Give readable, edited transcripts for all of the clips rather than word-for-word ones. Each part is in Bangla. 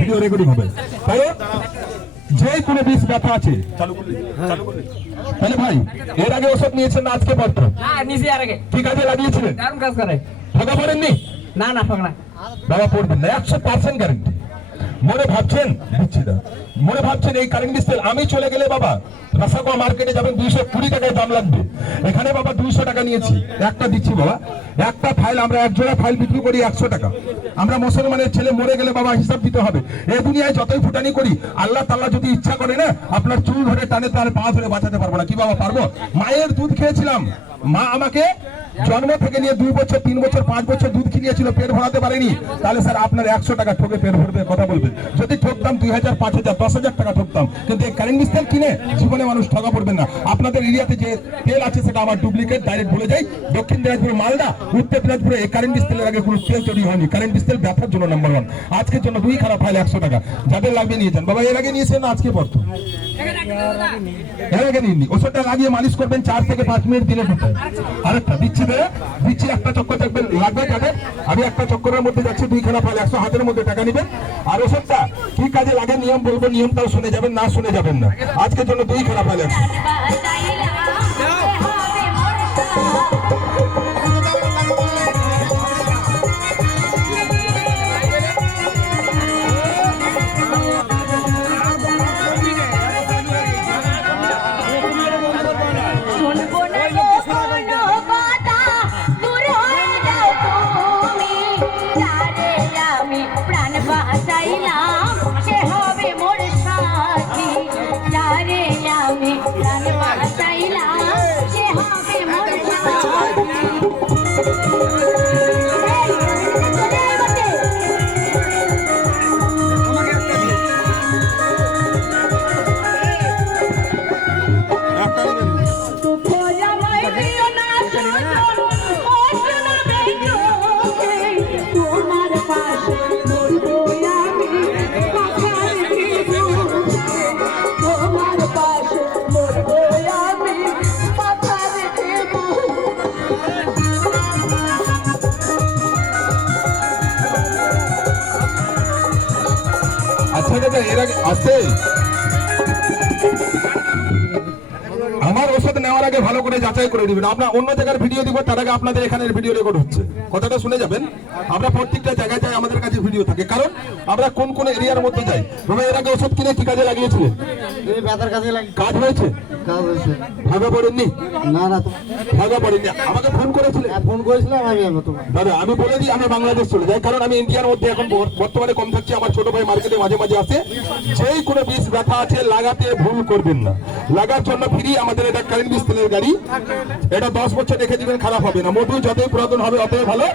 ভিডিও রেকর্ডিং হবে। কারণ যে কোনো বিষ ব্যথা আছে তাহলে ভাই এর আগে ওষুধ নিয়েছেন না আজকে পত্র কি কাজে লাগিয়েছিলেন? ফাঁকা পড়েননি? না না ফাঁকা বাবা পড়বেন না, 100% গ্যারেন্টি। মনে ভাবছেন দিচ্ছি না, মনে ভাবছেন এই কারেন্ট ডিসেল আমি চলে গেলে বাবা রাসাগোয়া মার্কেটে যাবেন 220 টাকায় দাম লাগবে, এখানে বাবা 200 টাকা নিয়েছি, একটা দিচ্ছি বাবা। একটা ফাইল আমরা এক জোড়া ফাইল বিক্রি করি 100 টাকা। আমরা মুসলমানের ছেলে মরে গেলে বাবা হিসাব দিতে হবে। এই দুনিয়ায় যতই ফুটানি করি আল্লাহ তাআলা যদি ইচ্ছা করে না আপনার চুল ধরে টানে তার পা ধরে বাঁচাতে পারবো না। কি বাবা পারবো? মায়ের দুধ খেয়েছিলাম, মা আমাকে জন্ম থেকে নিয়ে 2 বছর 3 বছর 5 বছর দুধ খিলিয়েছিল, পেট ভরাতে পারেনি। তাহলে স্যার আপনার 100 টাকা ঠকে পেট ভরবে? কথা বলবেন। যদি ঠকতাম 2000 5000 10,000 টাকা ঠকতাম, কিন্তু এই কারেন্ট ডিসেল কিনে জীবনে মানুষ ঠকা পড়বেন না। আপনাদের এরিয়াতে যে তেল আছে সেটা আমার ডুপ্লিকেট, ডাইরেক্ট বলে যাই দক্ষিণ দিনাজপুর মালদা উত্তর দিনাজপুরে এই কারেন্ট ডিসেলের আগে কোনো তেল তৈরি হয়নি। কারেন্ট ডিসেল ব্যথার জন্য নাম্বার 1, আজকের জন্য 2 খারাপ ফাইল 100 টাকা। যাদের লাগবে নিয়ে যান বাবা। এর আগে নিয়েছেন না আজকে পড়তো? এর আগে নিননি। ওষুধটা লাগিয়ে মালিশ করবেন 4 থেকে 5 মিনিট দিনে দুটো। আরেকটা দিচ্ছি দিচ্ছি, একটা চক্কর দেখবেন লাগবে যাদের। আমি একটা চক্করের মধ্যে যাচ্ছি, 2 খানা ফাইল 100, হাতের মধ্যে টাকা নেবেন। আর ওষুধটা কি কাজে লাগে নিয়ম বলবো, নিয়মটাও শুনে যাবেন, না শুনে যাবেন না। আজকের জন্য 2 খানা ফাইল 100। আমার ওষুধ নেওয়ার আগে ভালো করে যাচাই করে দিবেন। আমরা অন্য জায়গার ভিডিও দিব, তার আগে আপনাদের এখানের ভিডিও রেকর্ড হচ্ছে, কথাটা শুনে যাবেন। আমরা প্রত্যেকটা জায়গায় যাই, আমাদের কাছে ভিডিও থাকে, কারণ আমরা কোন কোন এরিয়ার মধ্যে যাই। তবে এর আগে ওষুধ কিনে কি কাজে লাগিয়েছিলেন? কাজ হয়েছে? ভাগা পড়েননি? না না ভাগা পড়েননি। আমাকে ফোন করেছিলেন? ফোন করেছিলাম আমি। দাদা আমি বলে দিই আমি বাংলাদেশ চলে যাই, কারণ আমি ইন্ডিয়ার মধ্যে এখন বর্তমানে কম থাকছি। আমার ছোট ভাই মার্কেটে মাঝে মাঝে আসে। যেই কোনো বিষ ব্যথা আছে লাগাতে ভুল করবেন না, লাগার জন্য ফ্রি। আমাদের এটা কারেন্ট বিষ তেলের গাড়ি, এটা 10 বছর রেখে দিবেন, খারাপ হবে না। মধু যতই পুরাতন হবে অতই ভালো।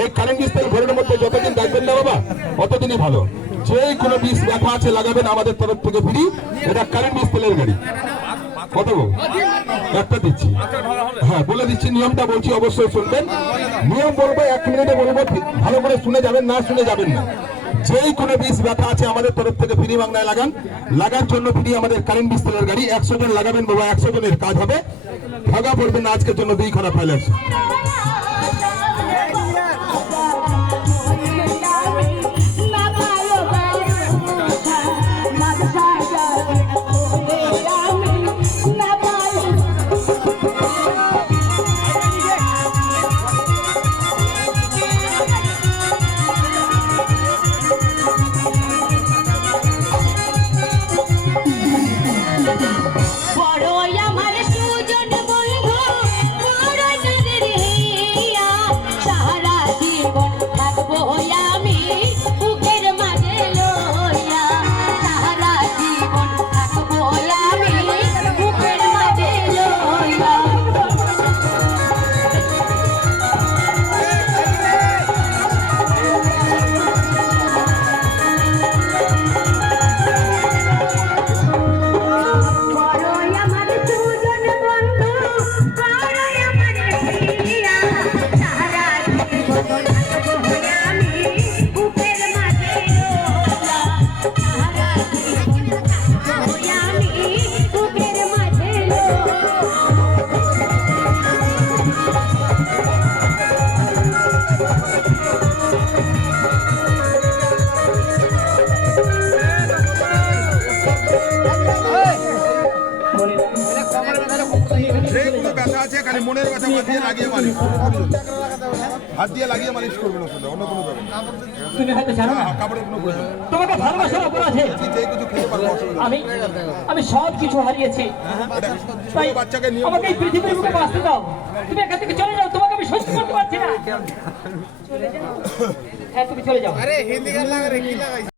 এই কারেন্ট বিষ তেল ঘরের মধ্যে যতদিন রাখবেন না বাবা অতদিনই ভালো। যেই কোনো বিষ ব্যথা আছে লাগাবেন আমাদের তরফ থেকে ফ্রি। এটা কারেন্ট বিষ তেলের গাড়ি। কত একটা দিচ্ছি, হ্যাঁ বলে দিচ্ছি, নিয়মটা বলছি অবশ্যই শুনবেন। নিয়ম বলবো 1 মিনিটে বলবো, ভালো করে শুনে যাবেন, না শুনে যাবেন না। যেই কোনো বিষ ব্যথা আছে আমাদের তরফ থেকে ফ্রি বাংলায় লাগান। লাগার জন্য ফ্রি আমাদের কারেন্ট বিষ তেলের গাড়ি। 100 জন লাগাবেন বাবা, 100 জনের কাজ হবে, ভাগা পড়বেন না। আজকের জন্য 2 খারাপ ফাইল 100। বড় আমার সুজন বন্ধু, বড় নদীর যে চলে কোনো যাও। ব্যথা আছে খালি মনের ব্যথা তুমি হাত দিয়ে এখানে লাগিয়ে আসতে মালিশ তুমি হাত দিয়ে লাগিয়ে মালিশ করবেন ওষুধ অন্য কোনো ব্যাপার না। তুমি হয়তো জানো না, কাপড়ের কোনো প্রয়োজন নেই। তোমাকে ভালোবাসার অপরাধে যে কিছু খেতে পারবো অসুবিধা নেই। আমি আমি সব কিছু হারিয়েছি। তাই ছোট বাচ্চাকে নিয়ে আমাকে এই পৃথিবীর বুকে বাঁচতে দাও। তুমি এখান থেকে চলে যাও, তোমাকে আমি সহ্য করতে পারছি না। চলে যাও। হ্যাঁ, তুমি চলে যাও।